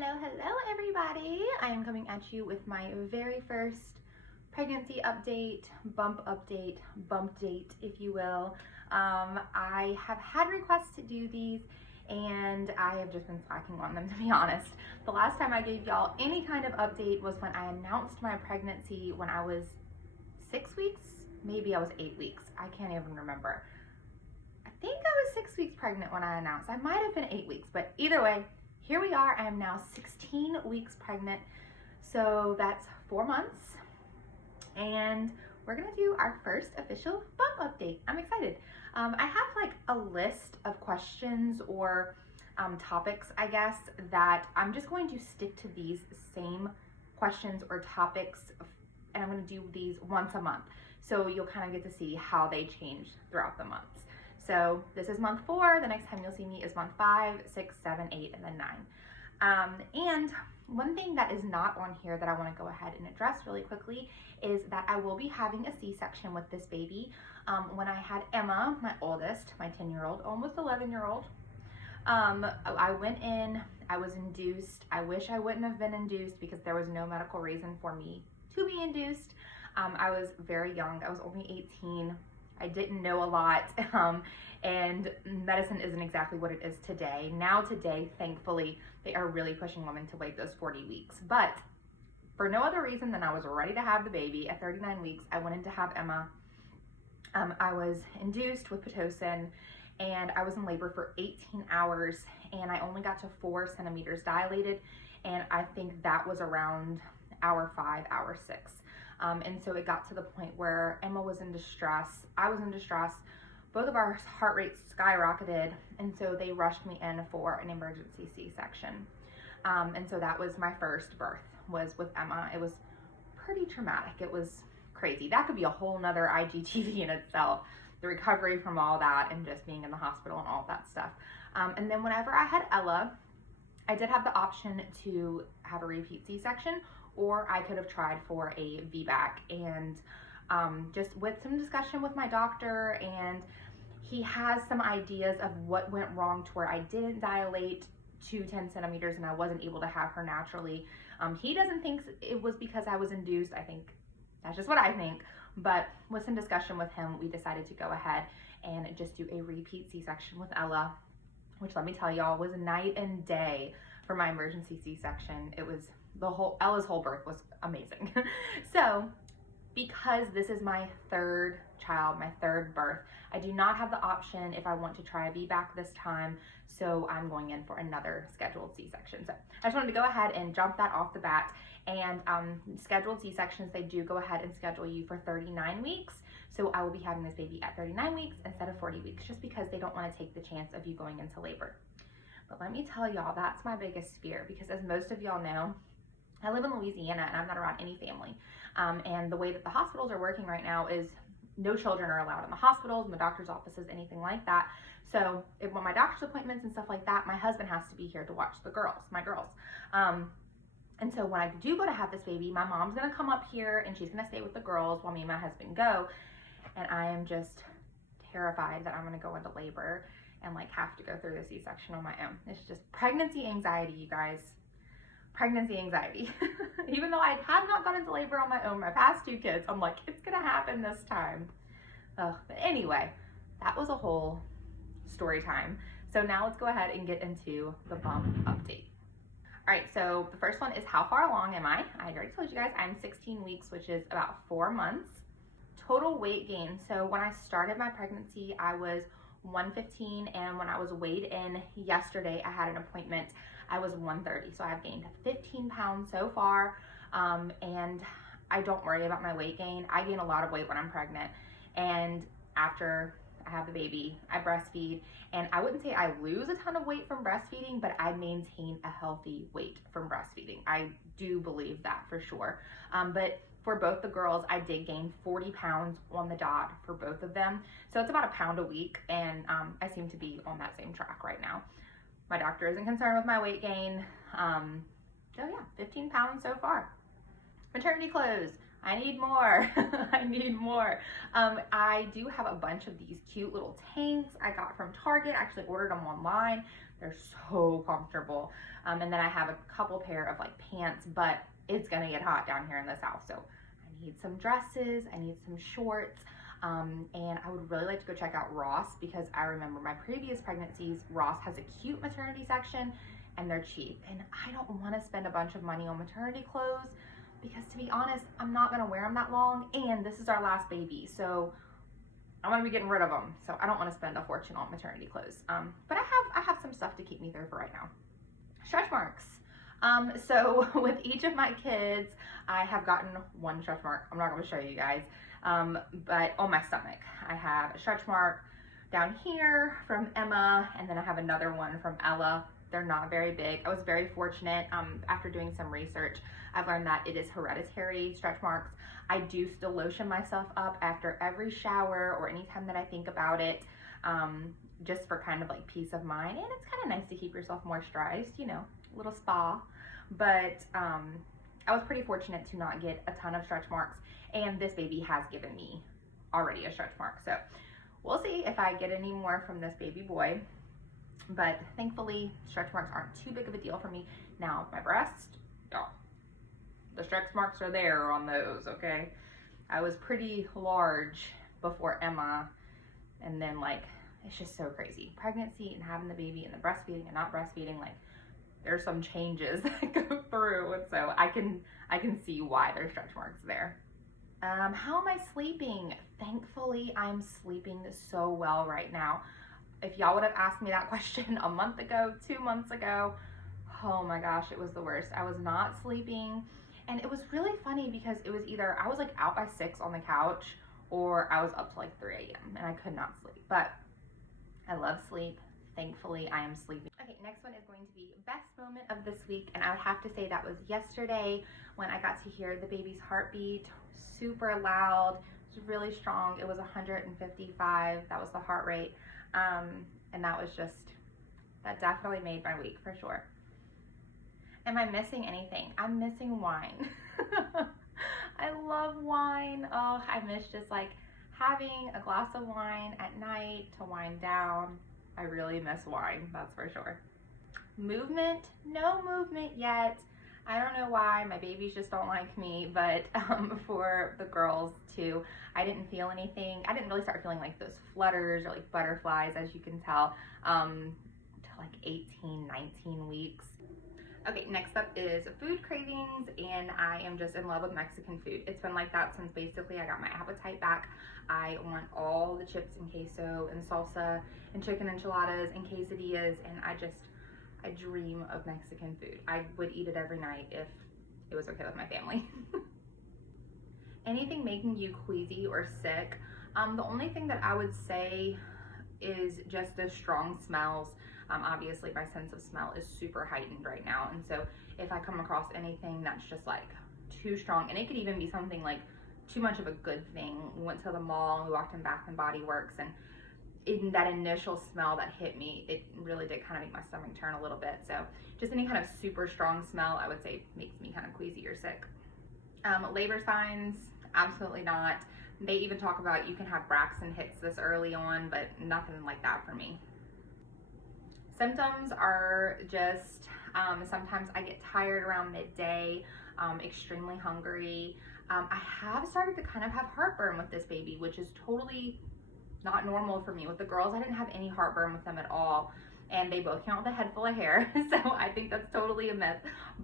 Hello everybody. I am coming at you with my very first pregnancy update, bump date, if you will. I have had requests to do these and I have just been slacking on them, to be honest. The last time I gave y'all any kind of update was when I announced my pregnancy when I was 6 weeks, maybe I was 8 weeks. I can't even remember. I think I was 6 weeks pregnant when I announced. I might have been 8 weeks, but either way, here we are. I am now 16 weeks pregnant, so that's 4 months, and we're gonna do our first official bump update. I'm excited. I have like a list of questions or topics, I guess, that I'm just going to stick to these same questions or topics, and I'm gonna do these once a month. So you'll kind of get to see how they change throughout the months. So this is month 4. The next time you'll see me is month 5, 6, 7, 8, and then 9. And one thing that is not on here that I want to go ahead and address really quickly is that I will be having a C-section with this baby. When I had Emma, my oldest, my 10-year-old, almost 11-year-old, I went in, I was induced. I wish I wouldn't have been induced because there was no medical reason for me to be induced. I was very young. I was only 18. I didn't know a lot, and medicine isn't exactly what it is today. Now today, thankfully, they are really pushing women to wait those 40 weeks. But for no other reason than I was ready to have the baby at 39 weeks, I went in to have Emma. I was induced with Pitocin, and I was in labor for 18 hours, and I only got to 4 centimeters dilated, and I think that was around hour 5, hour 6. And so it got to the point where Emma was in distress, I was in distress, both of our heart rates skyrocketed, and so they rushed me in for an emergency C-section. And so that was my first birth, was with Emma. It was pretty traumatic. It was crazy. That could be a whole nother IGTV in itself, the recovery from all that and just being in the hospital and all that stuff. And then whenever I had Ella, I did have the option to have a repeat C-section, or I could have tried for a VBAC, and just with some discussion with my doctor, and he has some ideas of what went wrong to where I didn't dilate to 10 centimeters and I wasn't able to have her naturally. He doesn't think it was because I was induced. I think that's just what I think, but with some discussion with him, we decided to go ahead and just do a repeat C-section with Ella, which, let me tell y'all, was night and day for my emergency C-section. It was Ella's whole birth was amazing. So because this is my third child, my third birth, I do not have the option if I want to try a VBAC this time, so I'm going in for another scheduled C-section. So I just wanted to go ahead and jump that off the bat. And scheduled C-sections, they do go ahead and schedule you for 39 weeks. So I will be having this baby at 39 weeks instead of 40 weeks, just because they don't want to take the chance of you going into labor. But let me tell y'all, that's my biggest fear, because as most of y'all know, I live in Louisiana and I'm not around any family. And the way that the hospitals are working right now is no children are allowed in the hospitals, in the doctor's offices, anything like that. So when my doctor's appointments and stuff like that, my husband has to be here to watch the girls, my girls. And so when I do go to have this baby, my mom's gonna come up here and she's gonna stay with the girls while me and my husband go. And I am just terrified that I'm gonna go into labor and like have to go through the C-section on my own. It's just pregnancy anxiety, you guys. Pregnancy anxiety. Even though I have not gone into labor on my own, my past 2 kids, I'm like, it's gonna happen this time. But anyway, that was a whole story time. So now let's go ahead and get into the bump update. All right, so the first one is, how far along am I? I already told you guys I'm 16 weeks, which is about 4 months. Total weight gain. So when I started my pregnancy, I was 115, and when I was weighed in yesterday, I had an appointment, I was 130. So I've gained 15 pounds so far, and I don't worry about my weight gain. I gain a lot of weight when I'm pregnant, and after I have the baby, I breastfeed, and I wouldn't say I lose a ton of weight from breastfeeding, but I maintain a healthy weight from breastfeeding. I do believe that for sure. But for both the girls, I did gain 40 pounds on the dot for both of them. So it's about a pound a week, and I seem to be on that same track right now. My doctor isn't concerned with my weight gain. So yeah, 15 pounds so far. Maternity clothes. I need more. I need more. I do have a bunch of these cute little tanks I got from Target. I actually ordered them online. They're so comfortable. And then I have a couple pair of like pants, but it's gonna get hot down here in the South. So I need some dresses, I need some shorts. And I would really like to go check out Ross, because I remember my previous pregnancies, Ross has a cute maternity section and they're cheap. And I don't want to spend a bunch of money on maternity clothes because, to be honest, I'm not going to wear them that long. And this is our last baby. So I'm going to be getting rid of them. So I don't want to spend a fortune on maternity clothes. But I have some stuff to keep me through for right now. Stretch marks. So with each of my kids, I have gotten one stretch mark. I'm not going to show you guys. But on my stomach, I have a stretch mark down here from Emma, and then I have another one from Ella. They're not very big. I was very fortunate. After doing some research, I've learned that it is hereditary stretch marks. I do still lotion myself up after every shower or anytime that I think about it, just for kind of like peace of mind. And it's kind of nice to keep yourself moisturized, you know, a little spa. But I was pretty fortunate to not get a ton of stretch marks, and this baby has given me already a stretch mark. So we'll see if I get any more from this baby boy. But thankfully, stretch marks aren't too big of a deal for me. Now, my breast, oh, the stretch marks are there on those, okay? I was pretty large before Emma, and then like, it's just so crazy. Pregnancy and having the baby and the breastfeeding and not breastfeeding, like, there's some changes that go through, and so I can see why there's stretch marks there. How am I sleeping? Thankfully, I'm sleeping so well right now. If y'all would have asked me that question a month ago, 2 months ago, oh my gosh, it was the worst. I was not sleeping, and it was really funny because it was either I was like out by 6 on the couch, or I was up to like 3 a.m. and I could not sleep. But I love sleep. Thankfully, I am sleeping. Okay, next one is going to be best moment of this week, and I would have to say that was yesterday when I got to hear the baby's heartbeat. Super loud, it was really strong. It was 155, that was the heart rate. And that was just, that definitely made my week for sure. Am I missing anything? I'm missing wine. I love wine. Oh, I miss just like having a glass of wine at night to wind down. I really miss wine, that's for sure. Movement, no movement yet. I don't know why, my babies just don't like me, but for the girls too, I didn't feel anything. I didn't really start feeling like those flutters or like butterflies, as you can tell, to like 18, 19 weeks. Okay, next up is food cravings, and I am just in love with Mexican food. It's been like that since basically I got my appetite back. I want all the chips and queso and salsa and chicken enchiladas and quesadillas, and I dream of Mexican food. I would eat it every night if it was okay with my family. Anything making you queasy or sick? The only thing that I would say is just the strong smells. Obviously my sense of smell is super heightened right now, and so if I come across anything that's just like too strong, and it could even be something like too much of a good thing. We went to the mall and we walked in Bath and Body Works, and in that initial smell that hit me, it really did kind of make my stomach turn a little bit. So just any kind of super strong smell, I would say, makes me kind of queasy or sick. Labor signs, absolutely not. They even talk about you can have Braxton hits this early on, but nothing like that for me. Symptoms are just, sometimes I get tired around midday, extremely hungry. I have started to kind of have heartburn with this baby, which is totally not normal for me. With the girls, I didn't have any heartburn with them at all, and they both came out with a head full of hair, so I think that's totally a myth.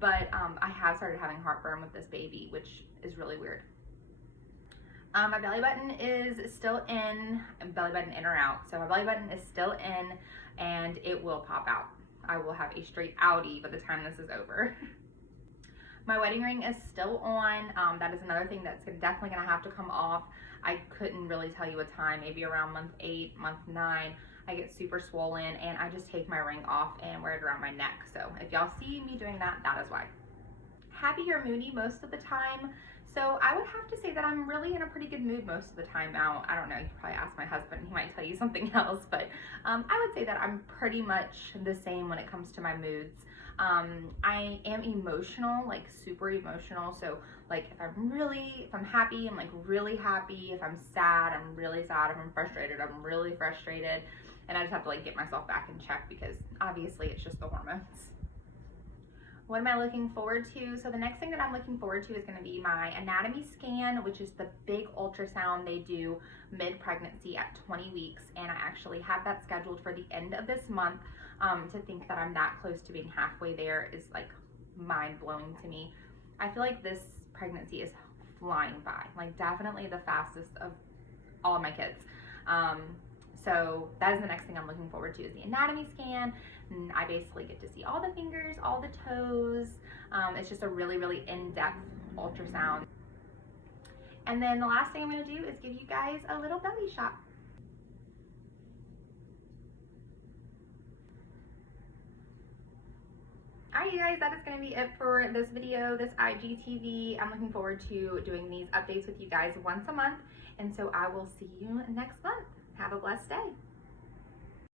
But I have started having heartburn with this baby, which is really weird. My belly button is still in, belly button in or out. So my belly button is still in, and it will pop out. I will have a straight outie by the time this is over. My wedding ring is still on. That is another thing that's definitely gonna have to come off. I couldn't really tell you a time, maybe around month 8, month 9, I get super swollen, and I just take my ring off and wear it around my neck. So if y'all see me doing that, that is why. Happy or moody most of the time. So I would have to say that I'm really in a pretty good mood most of the time now. I don't know, you could probably ask my husband, he might tell you something else, but I would say that I'm pretty much the same when it comes to my moods. I am emotional, like super emotional. So like if I'm happy, I'm like really happy. If I'm sad, I'm really sad. If I'm frustrated, I'm really frustrated. and I just have to like get myself back in check because obviously it's just the hormones. What am I looking forward to? So the next thing that I'm looking forward to is going to be my anatomy scan, which is the big ultrasound they do mid-pregnancy at 20 weeks. And I actually have that scheduled for the end of this month. To think that I'm that close to being halfway there is like mind-blowing to me. I feel like this pregnancy is flying by, like definitely the fastest of all of my kids. So that is the next thing I'm looking forward to, is the anatomy scan. And I basically get to see all the fingers, all the toes. It's just a really, really in-depth ultrasound. And then the last thing I'm gonna do is give you guys a little belly shot. Alright, you guys, that is going to be it for this video, this IGTV. I'm looking forward to doing these updates with you guys once a month, and so I will see you next month. Have a blessed day.